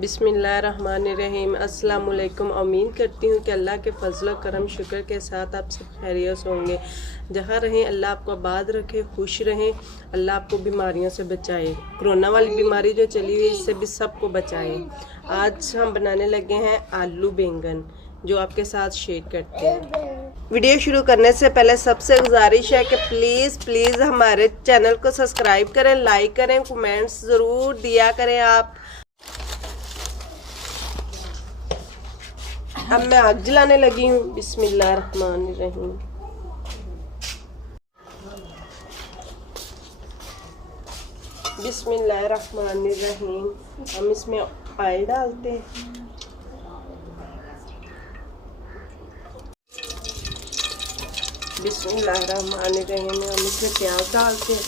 बिस्मिल्लाहिर्रहमानिर्रहीम। अस्सलाम वालेकुम। उम्मीद करती हूँ कि अल्लाह के फजल करम शुक्र के साथ आप सब खैरियत होंगे। जहाँ रहें अल्लाह आपको आबाद रखे, खुश रहें। अल्लाह आपको बीमारियों से बचाए, कोरोना वाली बीमारी जो चली हुई इससे भी सबको बचाए। आज हम बनाने लगे हैं आलू बैंगन, जो आपके साथ शेयर करते हैं। वीडियो शुरू करने से पहले सबसे गुजारिश है कि प्लीज़ हमारे चैनल को सब्सक्राइब करें, लाइक करें, कमेंट्स ज़रूर दिया करें आप। अब मैं आग जलाने लगी हूँ। बिस्मिल्लाहिर्रहमानिर्रहीम। बिस्मिल्लाहिर्रहमानिर्रहीम। हम इसमें ऑयल डालते हैं। बिस्मिल्लाहिर्रहमानिर्रहीम। हम इसमें प्याज डालते हैं।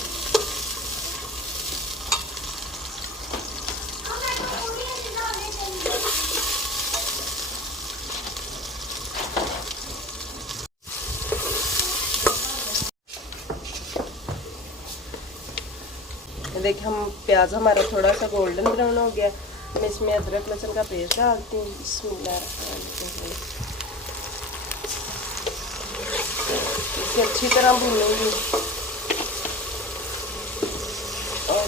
देखिए हम प्याज हमारा थोड़ा सा गोल्डन ब्राउन हो गया। मैं इसमें अदरक लहसुन का पेस्ट डालती हूँ। बिस्मिल्लाहिर्रहमानिर्रहीम। इसे अच्छी तरह भूनूंगी और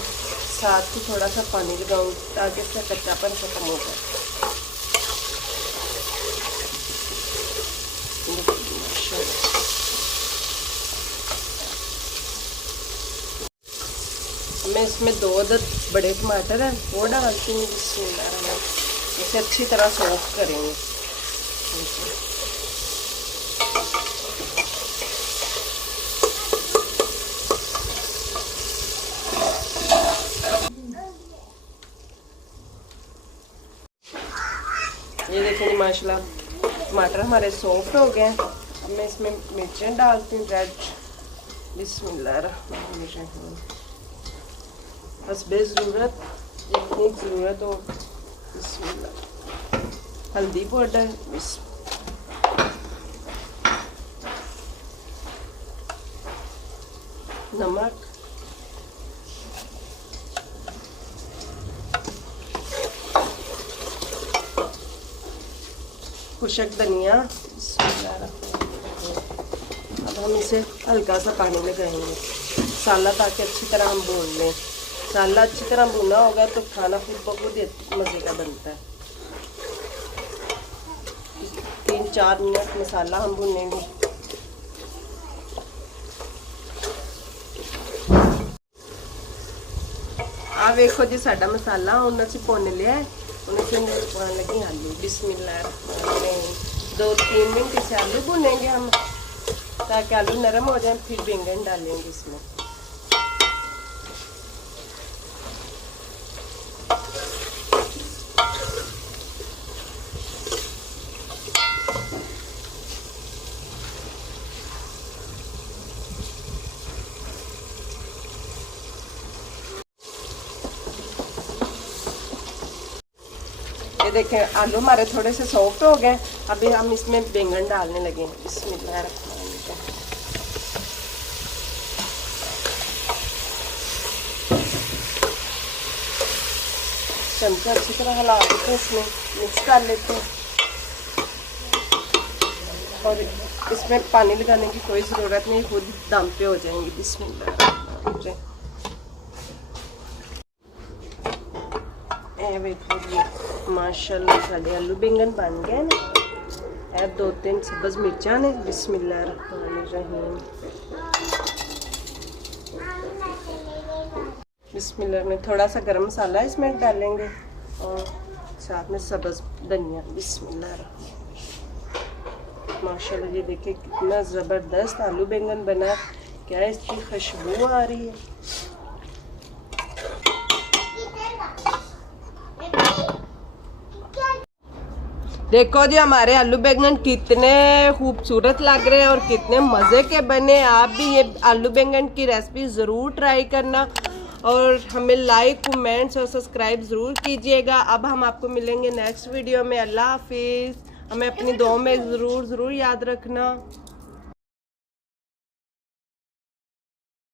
साथ ही थोड़ा सा पानी लगाऊंगी ताकि इसका कच्चापन खत्म हो जाए। मैं इसमें 2 अदद बड़े टमाटर हैं वो डालती हूँ। इसे अच्छी तरह सॉफ्ट करेंगे। ये देखें माशाल्लाह टमाटर हमारे सॉफ्ट हो गए हैं। अब मैं इसमें मिर्चें डालती हूँ रेड। बिस्मिल्लाहिर्रहमानिर्रहीम। बस ज़रूरत जितनी ज़रूरत हो। बिस्मिल्लाह। हल्दी पाउडर, नमक, खुशक धनिया। अब हम इसे हल्का सा पानी लगाएंगे मसाला ताकि अच्छी तरह हम भून लें। मसाला अच्छी तरह भुना होगा तो खाना खुद ब खुद मज़े का बनता है। 3-4 मिनट मसाला हम भुनेंगे। आ देखो जी साडा मसाला उन्हें से भुन लिया है। उन्हें से पाने लगी आलू। बिस्मिल्लाहिर्रहमानिर्रहीम। 2-3 मिनट इसे आलू भुनेंगे हम ताकि आलू नरम हो जाए। फिर बैंगन डालेंगे इसमें। ये देखें आलू हमारे थोड़े से सॉफ्ट हो गए। अभी हम इसमें बैंगन डालने लगे। बिस्मिल्लाहिर्रहमानिर्रहीम। चमचा अच्छी तरह हिला देते हैं, इसमें मिक्स कर लेते हैं और इसमें पानी लगाने की कोई ज़रूरत नहीं, खुद दम पे हो जाएंगे। बिस्मिल्लाहिर्रहमानिर्रहीम। माशाल्लाह साढ़े आलू बैंगन बन गए ना। 2-3 सब्ज़ मिर्चा ने। बिस्मिल्लाहिर्रहमानिर्रहीम। बिस्मिल्लाह में थोड़ा सा गरम मसाला इसमें डालेंगे और साथ में सब्ज़ धनिया। बिस्मिल्लाह। माशाल्लाह ये देखिए कितना ज़बरदस्त आलू बैंगन बना। क्या इसकी खुशबू आ रही है। देखो जी हमारे आलू बैंगन कितने खूबसूरत लग रहे हैं और कितने मज़े के बने। आप भी ये आलू बैंगन की रेसिपी ज़रूर ट्राई करना और हमें लाइक, कमेंट्स और सब्सक्राइब ज़रूर कीजिएगा। अब हम आपको मिलेंगे नेक्स्ट वीडियो में। अल्लाह हाफिज़। हमें अपनी दुआ में ज़रूर याद रखना।